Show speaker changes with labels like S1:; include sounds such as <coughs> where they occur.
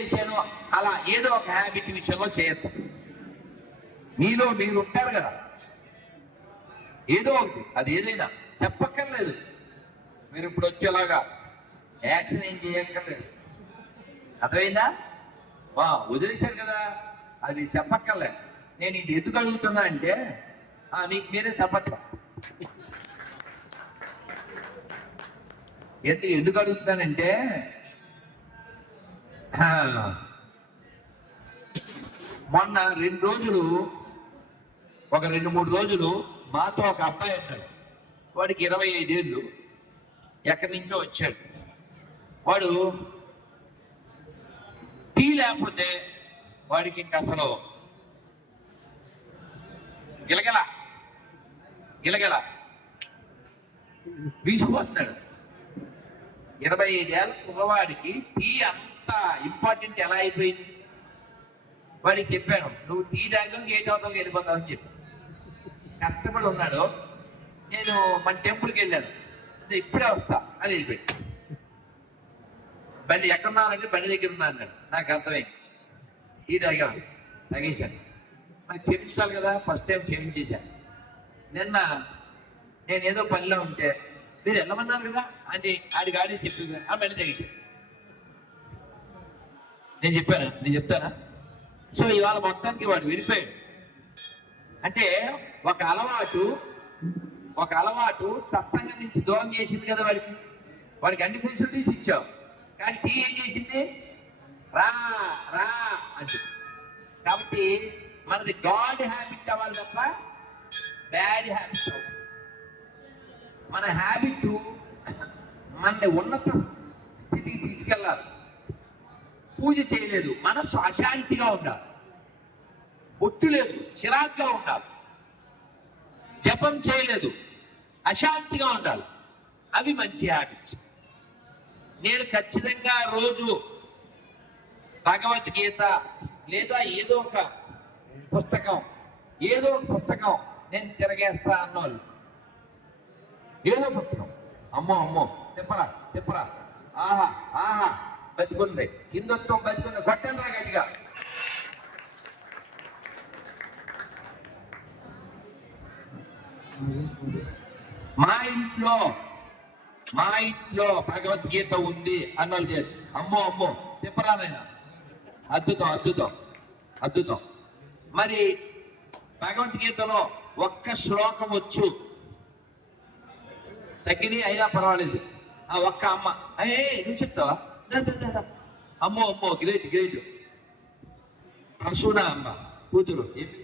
S1: చేశాను అలా ఏదో ఒక హ్యాబిట్ విషయంలో చేయద్దు. మీలో మీరు ఉంటారు కదా. ఏదో ఒకటి అది ఏదైనా చెప్పక్కర్లేదు. మీరు ఇప్పుడు వచ్చేలాగా యాక్షన్ ఏం చేయక్కర్లేదు. అర్థమైందా? వా వదిలేశారు కదా. అది చెప్పక్కర్లే నేను ఇది ఎందుకు అడుగుతున్నా అంటే మీకు మీరే చెప్పచ్చు. ఎందుకు ఎందుకు అడుగుతున్నానంటే <coughs> మొన్న రెండు రోజులు ఒక రెండు మూడు రోజులు మాతో ఒక అబ్బాయి ఉన్నాడు. వాడికి ఇరవై ఐదేళ్ళు. ఎక్కడి నుంచో వచ్చాడు. వాడు టీ లేకపోతే వాడికి ఇంక అసలు గిలగల గిలగల వీసిపోతున్నాడు ఇరవై ఐదేళ్ళ కుర్రవాడికి టీ అంత ఇంపార్టెంట్ ఎలా అయిపోయింది? వాడికి చెప్పాను నువ్వు టీ తాగం గేట్ అవుతావు వెళ్ళిపోతావు అని చెప్పి. కష్టపడి ఉన్నాడు. నేను మన టెంపుల్కి వెళ్ళాను. నేను ఇప్పుడే వస్తా అని వెళ్ళిపోయి బండి ఎక్కడున్నానంటే బండి దగ్గర ఉన్నా అన్నాడు. నాకు అర్థమైంది. టీ తాగాను తాగేశాను. నాకు క్షమించాలి కదా ఫస్ట్ టైం క్షమించేశాను. నిన్న నేను ఏదో పనిలో ఉంటే మీరు వెళ్ళమన్నారు కదా? అని ఆడి గాడి చెప్పింది ఆ బండి తాగేశాను నేను చెప్పాను నేను చెప్తానా? సో ఇవాళ మొత్తానికి వాడు విడిపోయాడు. అంటే ఒక అలవాటు ఒక అలవాటు సత్సంగం నుంచి దూరం చేసింది కదా వాడికి. వాడికి అన్ని ఫెసిలిటీస్ ఇచ్చావు. కానీ టీ ఏం చేసింది? రా రా అంటే కాబట్టి మనది గాడ్ హ్యాబిట్ అవ్వాలి తప్ప బ్యాడ్ హ్యాబిట్ మన హ్యాబిట్ మనని ఉన్నత స్థితికి తీసుకెళ్ళాలి. పూజ చేయలేదు. మనస్సు అశాంతిగా ఉండాలి. ఒట్టు లేదు. చిరాగ్గా ఉండాలి. జపం చేయలేదు. అశాంతిగా ఉండాలి. అవి మంచి హ్యాబిట్స్ నేను ఖచ్చితంగా రోజు భగవద్గీత లేదా ఏదో ఒక పుస్తకం ఏదో ఒక పుస్తకం నేను తిరగేస్తా అన్నోళ్ళు. ఏదో పుస్తకం. అమ్మో అమ్మో తిప్పరా తిప్పరా. ఆహా ఆహా. బతికుంది హిందుత్వం బతికుంది కొట్టండి రా గట్టిగా. మా ఇంట్లో మా ఇంట్లో భగవద్గీత ఉంది అన్నది అమ్మో అమ్మో తిప్పరాదైనా. అద్భుతం అద్భుతం అద్భుతం. మరి భగవద్గీతలో ఒక్క శ్లోకం వచ్చు. తగ్గిని అయినా పర్వాలేదు. ఆ ఒక్క అమ్మ ఏ నువ్వు చెప్తావా? అమ్మో అమ్మో గ్రేట్ గ్రేట్ ప్రసూన అమ్మ కూతురు ఏం-